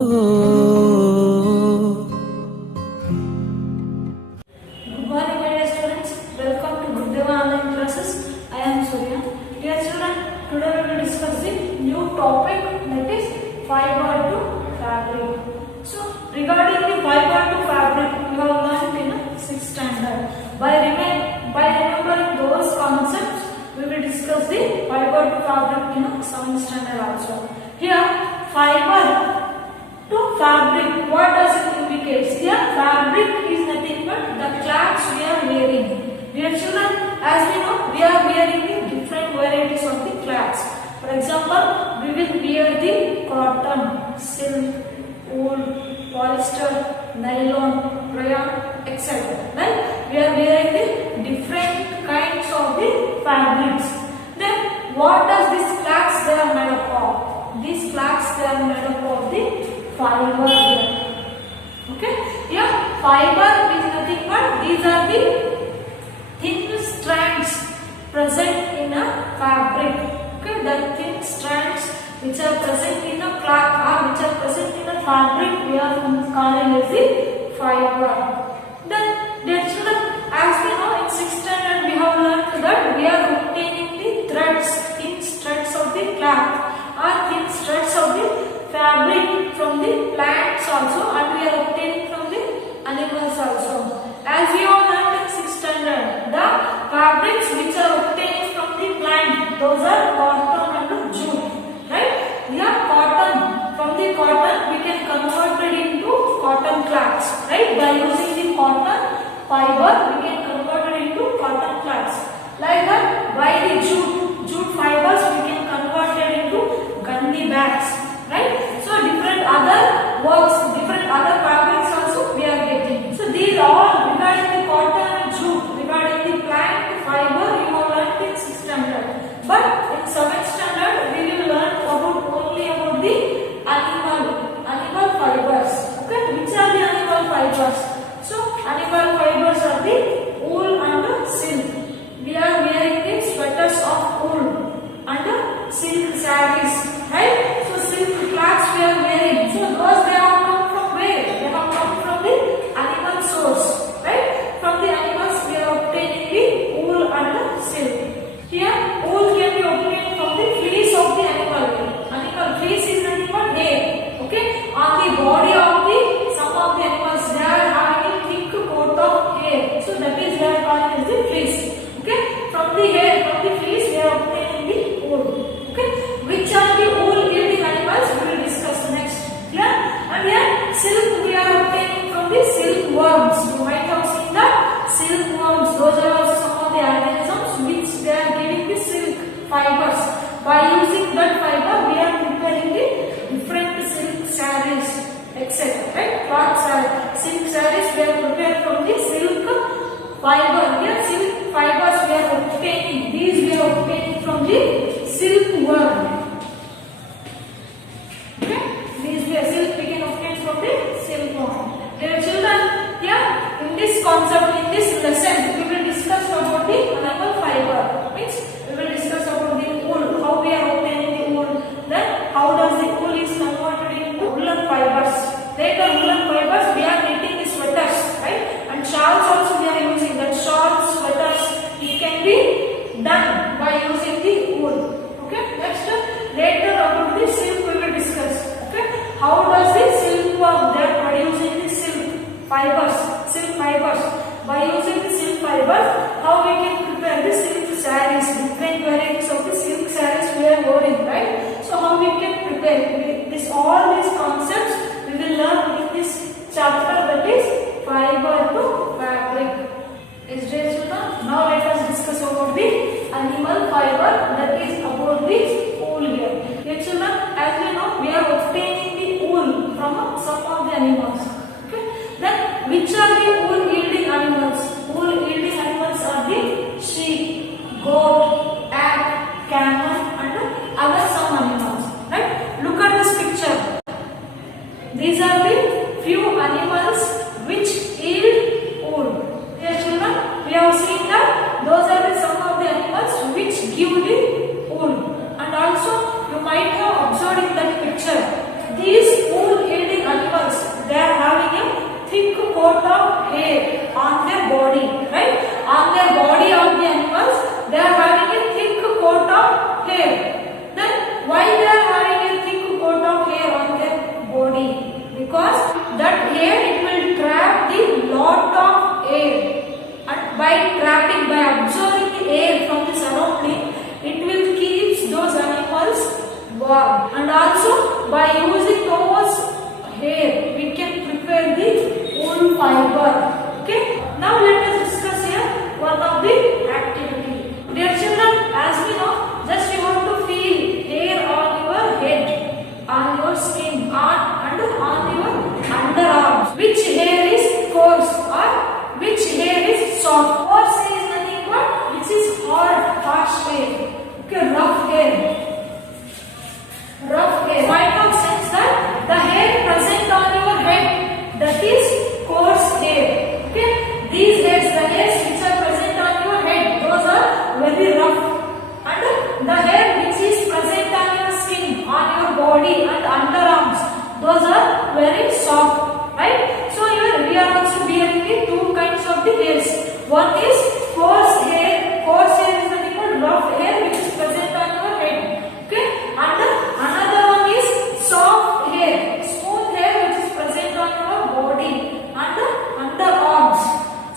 Good morning, my dear students. Welcome to Gurdeva Online Classes. I am Surya. Dear children, today we will discuss the new topic, that is fiber to fabric. So, regarding the fiber to fabric, we have learned in 6th standard. By remembering those concepts, we will discuss the fiber to fabric in 7th standard also. Here, fiber to fabric, what does it indicate? Here, fabric is nothing but the clothes we are wearing. Dear children, as we know, we are wearing the different varieties of the clothes. For example, we will wear the cotton, silk, wool, polyester, nylon, rayon, etc. Right? We are wearing the different kinds of the fabrics. Then, what does these clothes they are made up of? These clothes they are made up of the fiber here. Okay, here fiber is nothing but these are the thin strands present in a fabric. Okay, the thin strands which are present in a cloth or which are present in a fabric we are calling as the fiber. Then, dear children, as we know in 6th standard we have learned that we are obtaining the threads, thin threads of the cloth or thin threads of the fabric from the plants also, and we are obtaining from the animals also. As we all learned in 6th standard, the fabrics which are obtained from the plant, those are cotton and jute, right? Here cotton, from the cotton we can convert it into cotton cloths, right? By using the cotton fiber we can convert it into cotton cloths. Like that, by the jute fibers we can convert it into gunny bags, right? So different other works, different other fabrics also we are getting. So these all regarding the cotton and jute, regarding the plant fiber you have learned in 6th standard. But in 7th standard we will learn only about the animal fibers. Okay, which are the animal fibers? So animal fibers are the wool and silk. We are wearing the sweaters of wool and silk sarees, right? So silk cloths we are wearing. So those they have come from where? They have come from the animal source, right? From the animals we are obtaining the wool and silk. Here wool can be obtained from the fleece of the animal. Animal fleece is nothing but hair. Okay, on the body of the some of the animals they are having a thick coat of hair. So that is they are called as the fleece. Okay, from the hair, from the fleece we are obtaining the wool. Okay, which are the wool yielding animals we will discuss next. Clear? And here silk we are obtaining from the silkworms. You might have seen that silkworms. Those are also some of the organisms which they are giving the silk fibers. By using that fiber we are preparing the different silk sarees, etc. Right? Cloth saree, silk sarees we are prepared from the silk fiber. Here silk fibers we are obtaining. These we are obtaining from the silkworm. Okay? These we are silk we can obtain from the silkworm. Dear children, here in this concept, in this lesson, we will discuss about the animal fiber. Means we will discuss about the wool, how we are obtaining the wool. Then how does the wool is converted into woolen fibers. Later woolen fibers we are knitting the sweaters, right? And shawls also we are using. That shawls, sweaters, it can be done by using the wool. Okay, next later about the silk we will discuss. Okay, how does the silkworm they are producing the silk fibers? By using the silk fibers, how we can prepare the silk sarees, different varieties of the silk sarees we are wearing, right? So how we can prepare this, all these concepts we will learn in this chapter, that is fiber to fabric. Is there children? Now let us discuss about the animal fiber, that is about the wool here. Yes children, as we know we are obtaining the wool from some of the animals. Okay, then which are the wool yielding animals? Wool yielding animals are the sheep, goat, ass, camel and other some animals, right? Look at this picture. These are the few animals which yield wool. Dear children, we have seen that those are the some of the animals which give the wool. And also you might have observed in that picture, these wool yielding body, because that air it will trap the lot of air, and by trapping, by absorbing the air from the surrounding, it will keep those animals warm. And also by using those hair we can prepare the wool fiber. Okay, now let us discuss here one of the activity. Dear children, as we know, just you have to feel hair on your head, on your skin, and on your underarms. Which hair is coarse or which hair is soft? Coarse is nothing but which is hard, harsh hair. Okay, rough hair. Rough hair. Find out sense that the hair present on your head, that is coarse hair. Okay, these hairs, the hairs which are present on your head, those are very rough. And the hair which is present on your skin, on your body and underarms, those are very soft, right? So here we are also bearing the two kinds of the hairs. One is coarse hair. Coarse hair is nothing but rough hair which is present on your head. Okay, and another one is soft hair, smooth hair which is present on your body and underarms.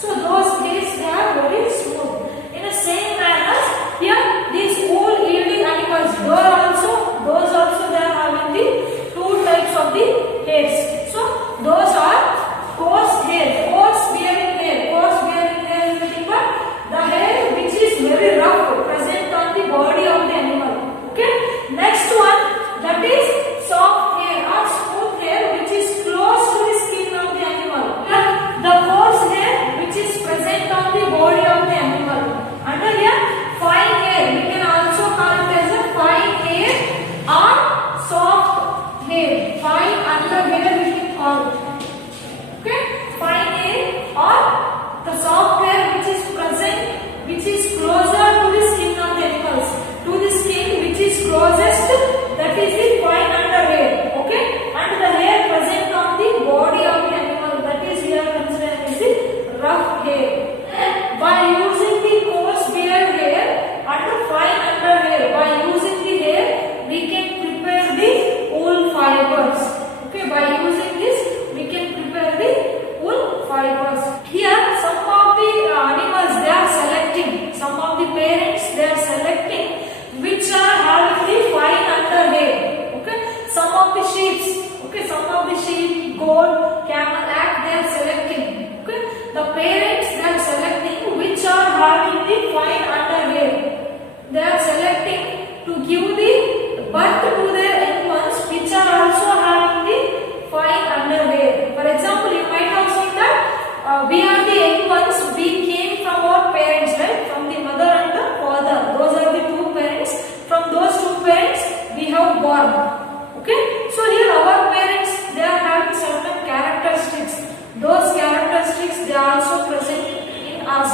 So those hairs they are very smooth. In the same manner, here these wool yielding animals, those also they are having the two types of the hairs. So those are coarse hair, coarse bearing hair. Coarse bearing hair is nothing but the hair which is very rough, present on the body of the animal. Okay. Next one, that is soft hair or smooth hair which is close to the skin of the animal. The coarse hair which is present on the body of the animal. Under here, fine hair, we can also call it as a fine hair or soft hair. Fine under hair we can call it. Okay, fine hair or the soft hair which is present, which is closer to the skin of the animals, to the skin which is closest, that is the fine under hair. Okay, and the hair present on the body of the animal, that is we are considering as the rough hair. By using the coarse beard hair and the fine under hair, by using the hair we can prepare the wool fibers. Okay, by using this we can prepare the wool fibers. Here some of the animals they are selecting, some of the parents they are selecting which are having the fine under hair. Okay, some of the sheep, okay, some of the sheep, goat, camel, they are selecting. Okay, the parents they are selecting which are having the fine under hair. They are selecting to give the birth to their young ones which are also having the fine under hair. For example, you might have seen that we are the young ones, we came from our parents, right? From the mother and the father. Those are the two parents. From those two parents we have born. Okay, so here our parents they are having certain characteristics. Those characteristics they are also present in us.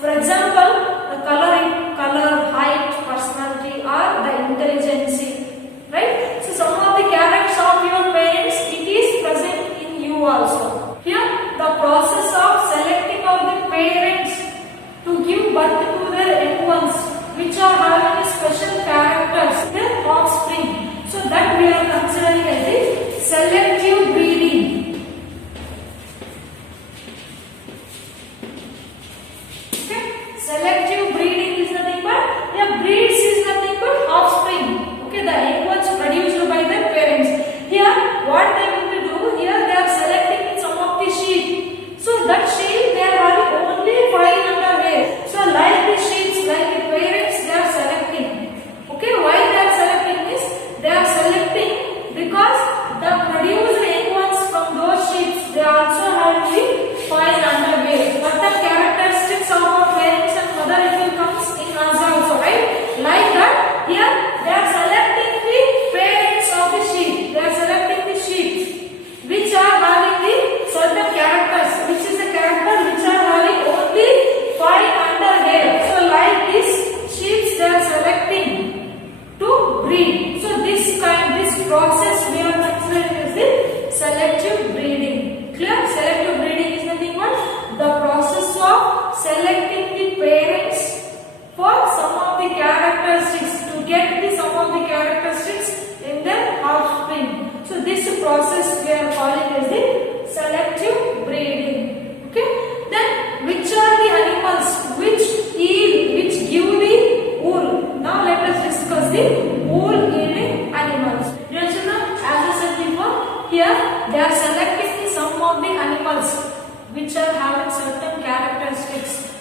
For example, the color, height, personality, or the intelligence, right? So some of the characters of your parents it is present in you also. Here the process of selecting of the parents to give birth to their young ones which are having special characters, their offspring. So that we are considering as the selective breeding. Okay, selective breeding is nothing but breeds is nothing but offspring. Okay, the young ones produced by their parents. Here, what they will do? Here they are selecting some of the sheep. So that sheep they are having only fine under hair. So like the sheep, like the parents they are selecting. Okay, why they are selecting this? They are selecting because the produced young ones from those sheep they also have the fine under hair. But the characteristics of our parents and mother it will comes in us also, right? Like that, here they are selecting the parents of the sheep. They are selecting the sheep which are having the certain characters. Which is the character which are having only fine under hair. So like this sheep they are selecting to breed. So this process we are considering as the selective breeding. Clear? Selective breeding is nothing but the process of selecting the parents for some of the characteristics, to get some of the characteristics in their offspring. So this process we they are selecting some of the animals which are having certain characteristics.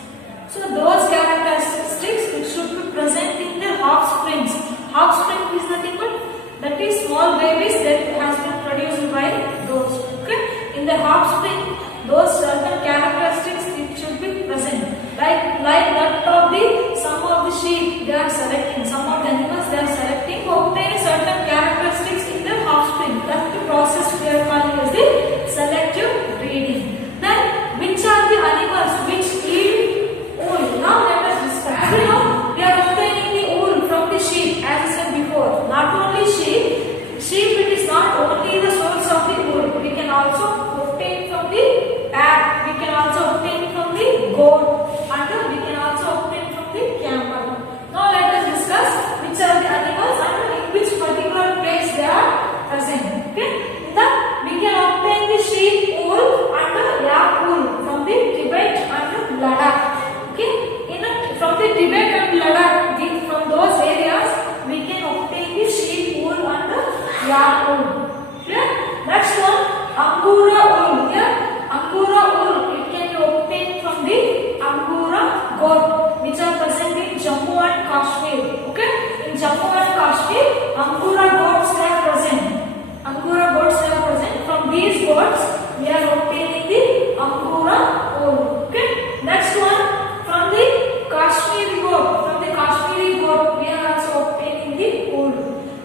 So those characteristics it should be present in their offsprings. Offspring is nothing but that is small babies that has been produced by those. Okay, in the offspring, those certain characteristics it should be present. Like that of the some of the sheep they are selecting, some of the animals they are selecting to obtain certain characteristics in their offspring. That the process we are calling as the selective breeding. Then which are the animals which yield wool? Now let us discuss. As we know, we are obtaining the wool from the sheep, as I said before. Not only sheep it is not only the source of the wool. We can also obtain from the ass. We can also obtain from the goat, and we can also obtain from the camel. Now let us discuss which are the animals and in which particular place they are present. Okay, we can obtain the sheep wool and yak wool from the Tibet and Ladakh. Okay, from the Tibet and Ladakh, from those areas we can obtain the sheep wool and yak wool. Clear? Next one, Angora wool. Here, Angora wool it can be obtained from the Angora goat, which are present in Jammu and Kashmir. Okay, in Jammu and Kashmir, Angora goats they are present. Angora goats they are present. From these goats, we are obtaining the Angora wool. Okay. Next one, from the Kashmiri goat. From the Kashmiri goat, we are also obtaining the wool.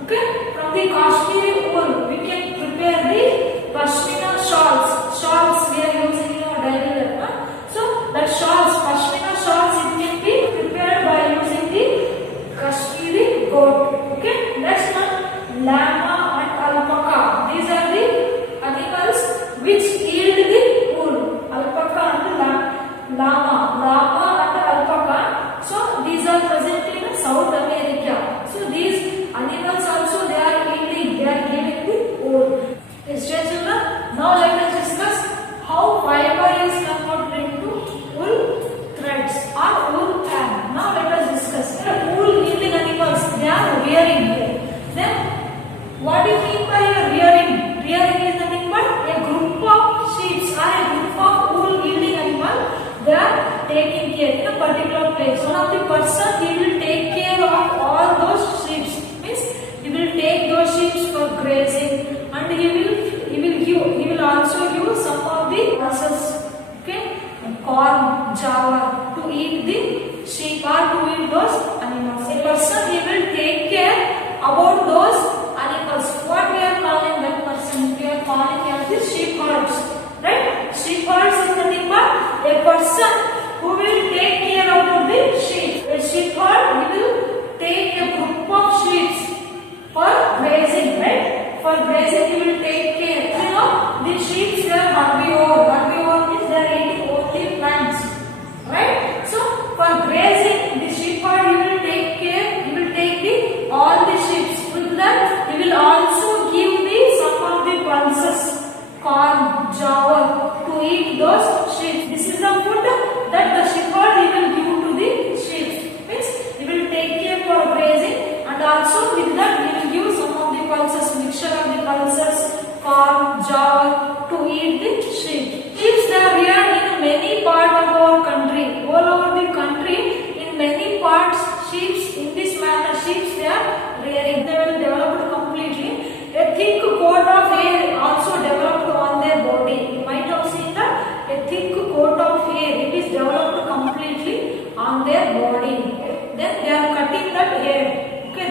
Okay. From the Kashmiri wool, we can prepare the Pashmina shawls. Shawls we are using in our daily life. So that shawls, Pashmina shawls, it can be prepared by using the Kashmiri goat. Okay. Next one, llama and alpaca. These are the animals which yield the wool. Alpaca and llama and alpaca. So these are present in South America. So these animals also they are yielding, they are giving the wool. Yes, children. Now let us discuss how fiber is converted into wool threads or wool yarn. Now let us discuss. Wool yielding animals they are rearing here. Then what do you mean by rearing? Rearing is nothing but a group of sheep or a group of wool yielding animal they are taking care in a particular place. One of the person he will take care of all those sheep. Means he will take those sheep for grazing and he will also use some of the pulses, okay, corn, java to eat the sheep or to eat those animals. A person he will take care about those animals. What we are calling that person? We are calling as the shepherds, right? Shepherds is nothing but a person who will take care about the sheep. A shepherd will take a group of sheep for grazing, right? For grazing, he will take care. You know, the sheep they are herbivore. Herbivore means they are eating only plants, right? So for grazing, the shepherd he will take care. He will take all the sheep. With that, he will also give some of the pulses, corn, java to eat those sheep. This is the food that the shepherd he will give to the sheep. Means he will take care for grazing, and also with that he will give some of the pulses, mixture of the pulses, corn, java to eat the sheep. Sheep they are reared in many parts of our country. All over the country, in many parts, sheep in this manner, sheep they are rearing. They will develop completely. A thick coat of hair also developed on their body. You might have seen that a thick coat of hair it is developed completely on their body. Then they are cutting that hair. Okay,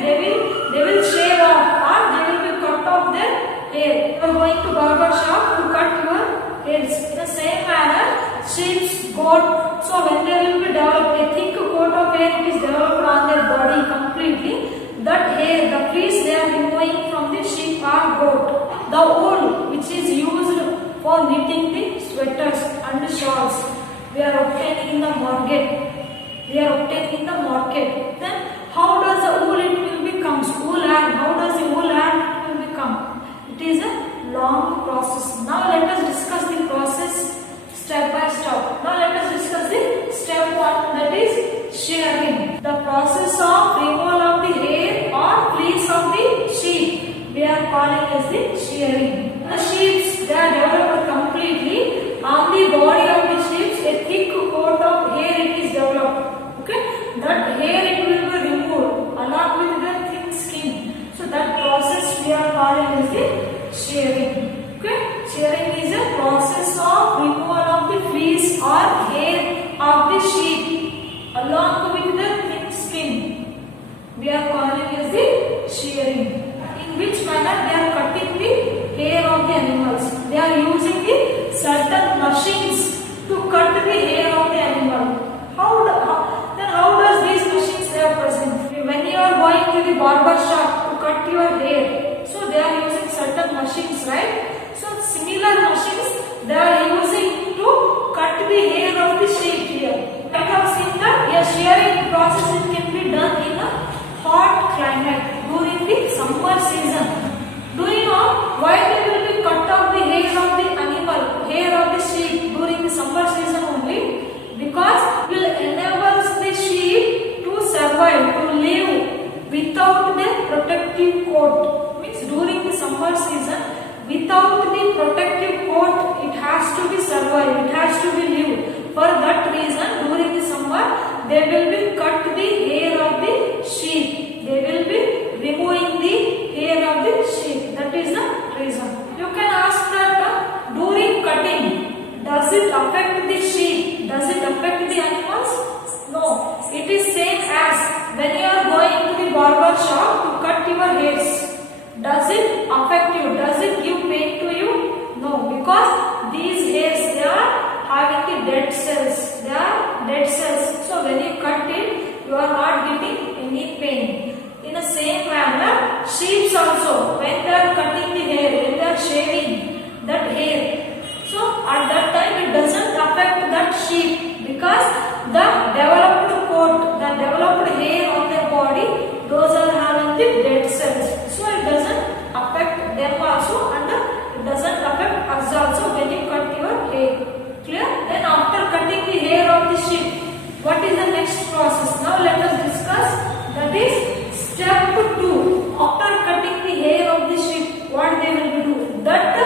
they will shave off or they will be cut off their hair. You are going to barber shop to cut your hairs. In the same manner, sheep, goat. So when they will be developed, a thick coat of hair it is developed on their body completely. That hair, the fleece they are removing from the sheep or goat. The wool which is used for knitting the sweaters and the shawls, we are obtaining in the market. Then how does the wool it will become? Wool yarn. How does the wool yarn will become? It is a long process. Now let us discuss the process step by step. Now let us discuss the step 1, that is shearing. The process of removal of the hair or fleece of the sheep we are calling as the shearing. The sheep certain machines to cut the hair of the animal. How does these machines they are present? When you are going to the barber shop to cut your hair, so they are using certain machines, right? So similar machines they are using to cut the hair of the sheep here. I have seen that a shearing process it can be done in a hot climate during the summer season. Do you know why they will be cut off the hair of the animal, hair of the sheep during the summer season only? Because will enable the sheep to survive, to live without the protective coat. Means during the summer season, without the protective coat, it has to be survive, it has to be lived. For that reason, during the summer, they will be cut the hair of the sheep. They will be removing the hair of the sheep. That is the reason. You can ask that during cutting, does it affect the sheep? Does it affect the animals? No. It is same as when you are going to the barber shop to cut your hairs. Does it affect you? Does it give pain to you? No, because these hairs they are having the dead cells. They are dead cells. So when you cut it, you are not getting any pain. In the same manner, sheep also when they are cutting the hair, when they are shaving that hair, so at that time it doesn't affect that sheep because the developed coat, the developed hair on their body, those are having the dead cells. So it doesn't affect them also and it doesn't affect us also when you cut your hair. Clear? Then after cutting the hair of the sheep, what is the next process? Now let us discuss. That is step 2. After cutting the hair of the sheep, what they will do? That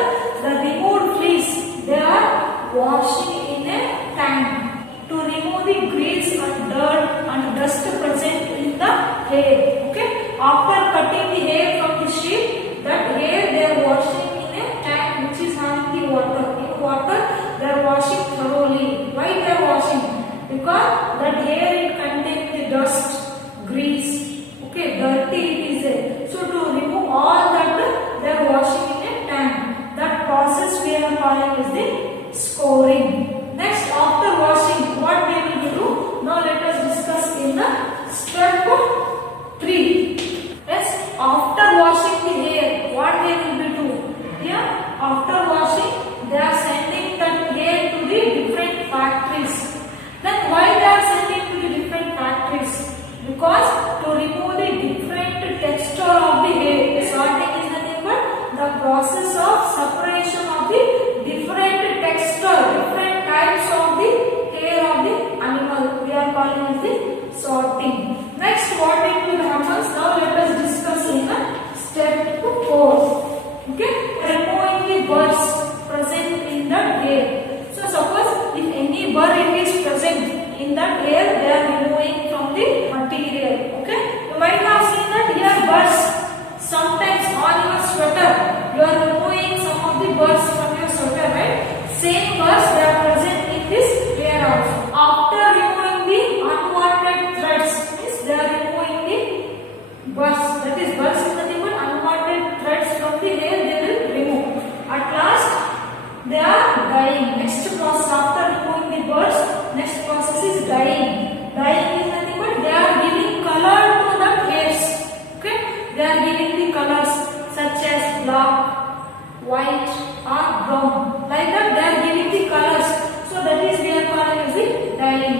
the removed fleece they are washing in a tank to remove the grease and dirt and dust present in the hair. Okay? After cutting the hair from the sheep, that hair they are washing in a tank which is having the water. In water they are washing thoroughly. Why they are washing? Because that hair it contains the dust, grease, okay, dirty it is there. So to remove all that they are washing in a tank. That process we are calling is the scouring. Next, after washing, what they will do? Now let us discuss in the step 3. Yes, after washing the hair, what they will be do? Here, after washing, they are sending that hair to the different factories. Then why they are sending to the different factories? Because to remove the different texture of the hair. Sorting is nothing but the process of separation of the different texture, different types of the hair of the animal. We are calling as the sorting. Next, what it will happen? Now let us discuss in the step 4. Okay, removing the burrs present in that hair. So suppose if any burr it is present in that hair, they are removing from the material. Okay, you might have seen that here burrs. Sometimes on your sweater, you are removing some of the burrs from your sweater, right? Same burrs they are present in this hair also. After removing the unwanted threads, means they are removing the burrs. That is burrs is nothing but unwanted threads from the hair they will remove. At last, they are dyeing. Next process after removing the burrs, next process is dyeing. Dyeing is nothing but they are giving color to the hairs. Okay, they are giving the colors such as black, white or brown. Like that they are giving the colors. So that is we are calling as the dyeing.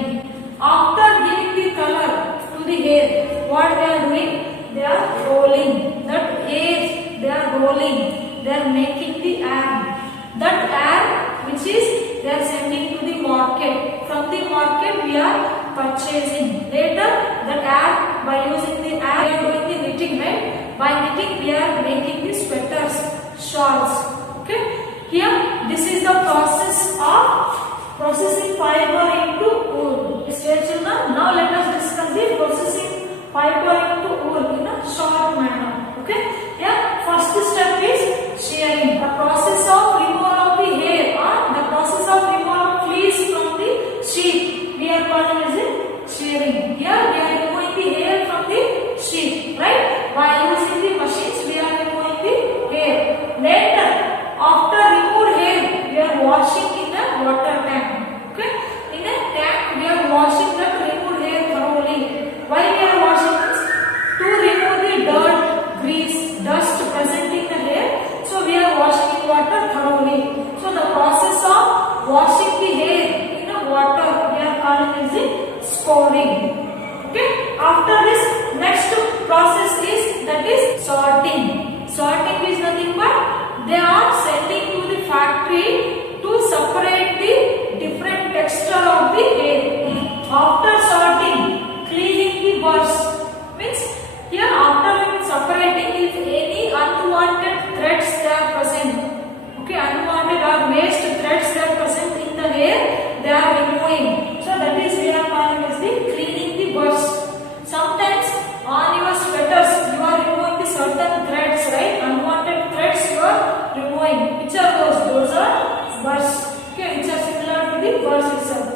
After giving the color to the hair, what they are doing? They are rolling. That hair they are rolling. They are making the air. That air which is they are sending to the market. From the market we are purchasing. Later that air, by using the air we are doing the knitting, right? By knitting we are making the sweaters, shawls. Okay. Here this is the process of processing fiber into wool. Dear children, now let us discuss the processing fiber into wool in a short manner. Okay. Yeah. First step is shearing. The process of removal of the hair or the process of removal of fleece from the sheep. We are calling as a shearing. Here we are removing the hair from the sheep, right? By using the machines, we are removing the hair. Later, after removed hair, we are washing storing. Okay, after this next process is that is sorting. Sorting is nothing but they are sending to the factory to separate the different texture of the hair. After sorting, cleaning the burrs, means here after separating, if any unwanted threads they are present, okay, unwanted or waste threads they are present in the hair, they are removing. So that is we are calling as the cleaning the burrs. Sometimes on your sweaters you are removing the certain threads, right? Unwanted threads you are removing. Which are those? Those are burrs. Okay, which are similar to the burrs itself.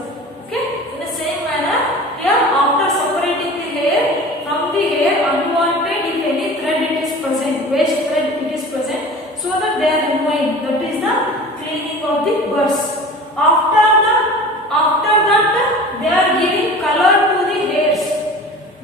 Okay, in the same manner here after separating the hair from the hair, unwanted if any thread it is present, waste thread it is present, so that they are removing. That is the cleaning of the burrs. After that they are giving color to the hairs.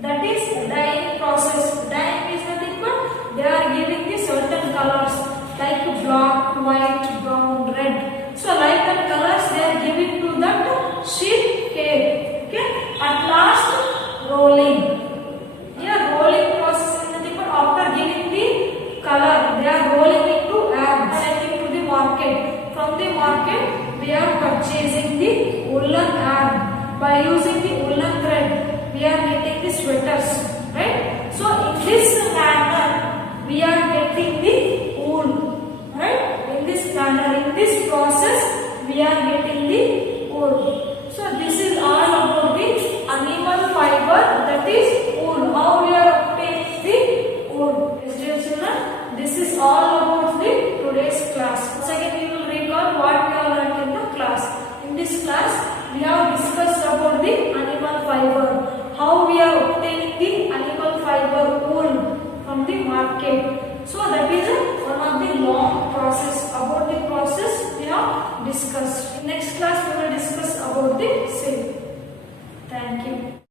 That is dyeing process. Dyeing is nothing but they are giving the certain colors like black, white, brown, red. So like that colors they are giving to that sheep hair. Okay. At last rolling. Here rolling process is nothing but after giving the color they are rolling into yarn, sending to the market. From the market we are purchasing the woolen yarn. By using the woolen thread we are getting the sweaters, right? So in this manner we are getting the wool, right? In this manner, in this process we are getting the wool. So this is all about the animal fiber, that is wool. How we are obtaining the wool. Yes, dear children, this is all about the today's class. Once again we will recall what we have learned in the class. In this class we have discussed about the animal fiber, how we are obtaining the animal fiber wool from the market. So that is one of the long process. About the process we have discussed. In next class